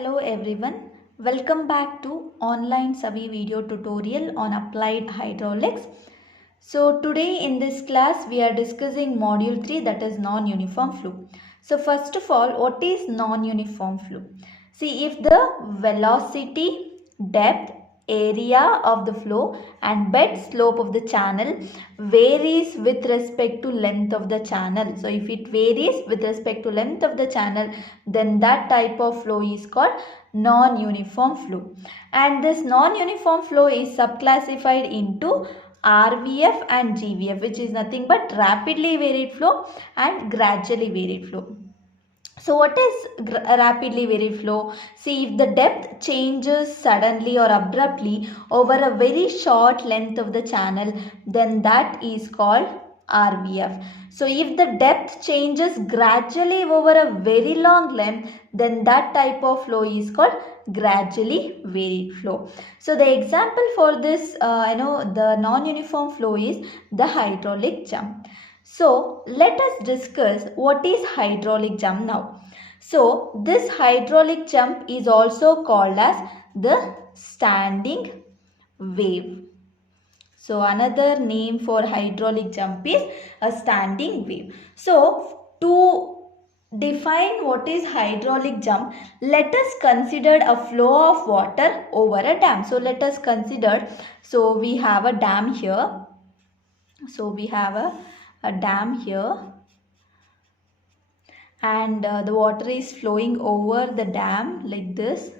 Hello everyone, welcome back to online Sabi video tutorial on applied hydraulics. So today in this class we are discussing module 3, that is non-uniform flow. So first of all, what is non-uniform flow? See, if the velocity, depth, area of the flow and bed slope of the channel varies with respect to length of the channel. So if it varies with respect to length of the channel, then that type of flow is called non-uniform flow. And this non-uniform flow is subclassified into RVF and GVF, which is nothing but rapidly varied flow and gradually varied flow. So what is rapidly varied flow? See, if the depth changes suddenly or abruptly over a very short length of the channel, then that is called RVF. So if the depth changes gradually over a very long length, then that type of flow is called gradually varied flow. So the example for this, the non-uniform flow is the hydraulic jump. So let us discuss what is hydraulic jump now. So this hydraulic jump is also called as the standing wave. So another name for hydraulic jump is a standing wave. So to define what is hydraulic jump, let us consider a flow of water over a dam. So let us consider, so we have a dam here. So we have a dam here, and the water is flowing over the dam like this,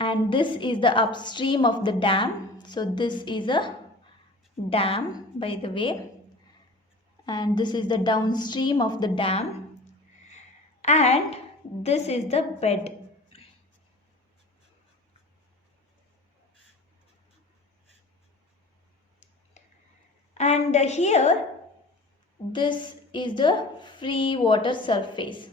and this is the upstream of the dam. So this is a dam, by the way, and this is the downstream of the dam, and this is the bed. And here this is the free water surface.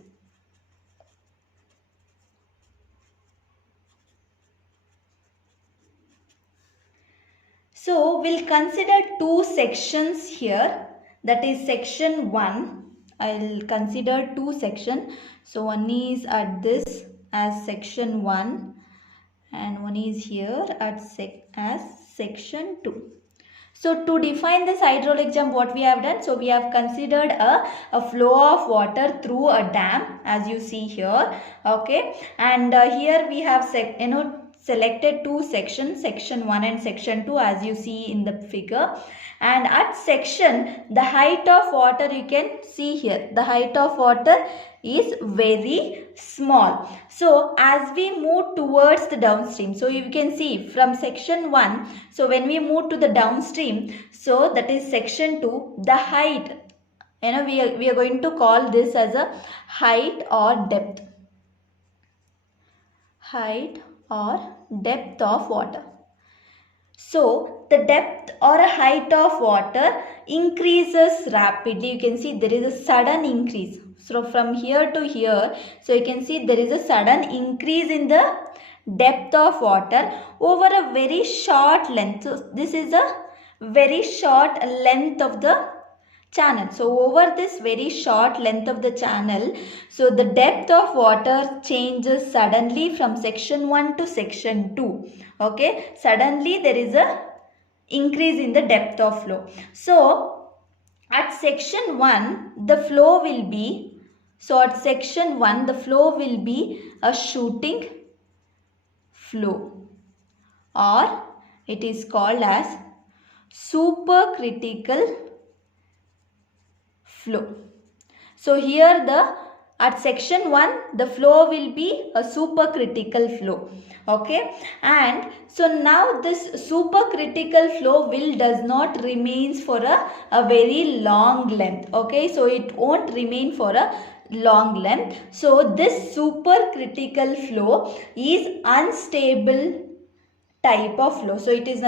So we'll consider two sections here, that is section 1. I'll consider two sections. So one is at this as section 1 and one is here at as section 2. So to define this hydraulic jump, what we have done, so we have considered a flow of water through a dam, as you see here, okay, and here we have selected two sections, section 1 and section 2, as you see in the figure. And at section, the height of water, you can see here, the height of water is very small. So as we move towards the downstream, so you can see from section 1, so when we move to the downstream, so that is section 2, the height, we are going to call this as a height or depth. Height or depth of water. So the depth or height of water increases rapidly. You can see there is a sudden increase. So from here to here, so you can see there is a sudden increase in the depth of water over a very short length. So this is a very short length of the channel. So over this very short length of the channel, so the depth of water changes suddenly from section 1 to section 2. Okay, suddenly there is a increase in the depth of flow. So at section 1 the flow will be, so at section 1 the flow will be a shooting flow, or it is called as supercritical flow. So here at section 1 the flow will be a supercritical flow, okay, and so now this supercritical flow does not remains for a very long length, okay, so it won't remain for a long length. So this supercritical flow is unstable type of flow. So it is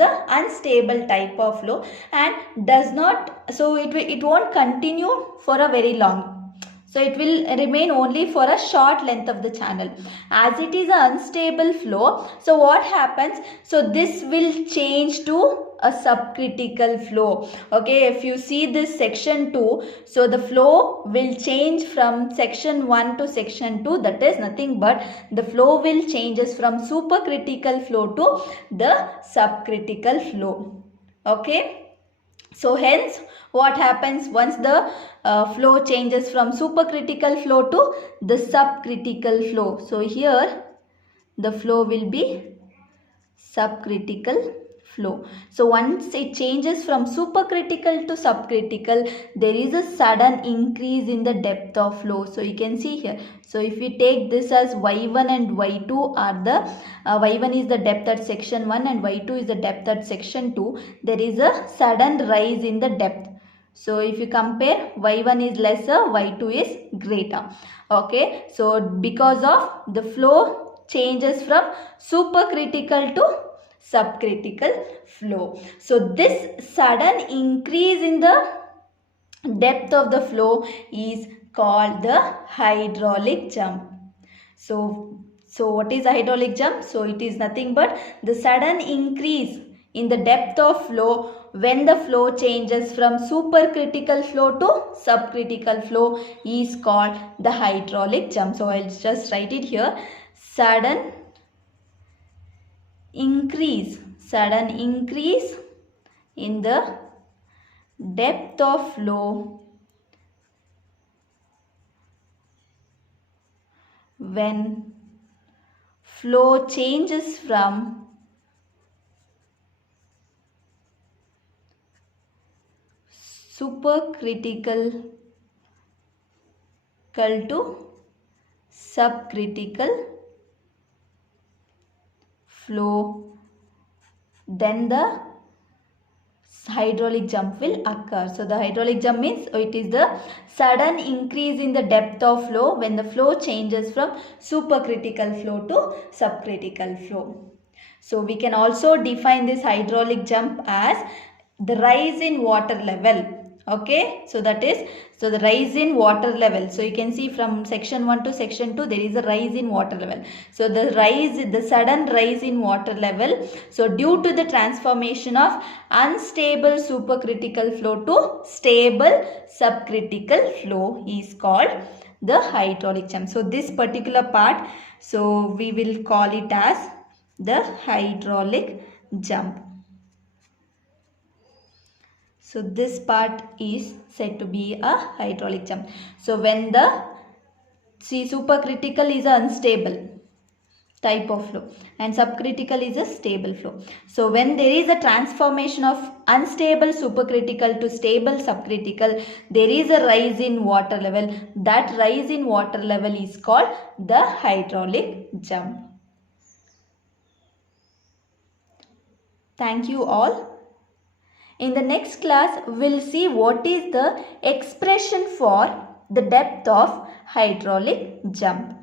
a unstable type of flow and does not, so it won't continue for a very long. So it will remain only for a short length of the channel. As it is an unstable flow, so what happens? So this will change to a subcritical flow. Okay, if you see this section 2, so the flow will change from section 1 to section 2. That is nothing but the flow will changes from supercritical flow to the subcritical flow. Okay. So hence what happens once the flow changes from supercritical flow to the subcritical flow? So here the flow will be subcritical flow. So once it changes from supercritical to subcritical, there is a sudden increase in the depth of flow. So you can see here. So if we take this as y1 and y2 are the y1 is the depth at section 1 and y2 is the depth at section 2, there is a sudden rise in the depth. So if you compare, y1 is lesser, y2 is greater. Okay, so because of the flow changes from supercritical to subcritical flow. So this sudden increase in the depth of the flow is called the hydraulic jump. So what is a hydraulic jump? So it is nothing but the sudden increase in the depth of flow when the flow changes from supercritical flow to subcritical flow is called the hydraulic jump. So I'll just write it here. Sudden increase in the depth of flow when flow changes from supercritical to subcritical flow, then the hydraulic jump will occur. So the hydraulic jump means it is the sudden increase in the depth of flow when the flow changes from supercritical flow to subcritical flow. So we can also define this hydraulic jump as the rise in water level. Okay, so that is the rise in water level. So you can see from section 1 to section 2 there is a rise in water level. So the sudden rise in water level, so due to the transformation of unstable supercritical flow to stable subcritical flow is called the hydraulic jump. So this particular part, so we will call it as the hydraulic jump. So this part is said to be a hydraulic jump. So when the supercritical is an unstable type of flow and subcritical is a stable flow. So when there is a transformation of unstable supercritical to stable subcritical, there is a rise in water level. That rise in water level is called the hydraulic jump. Thank you all. In the next class, we'll see what is the expression for the depth of hydraulic jump.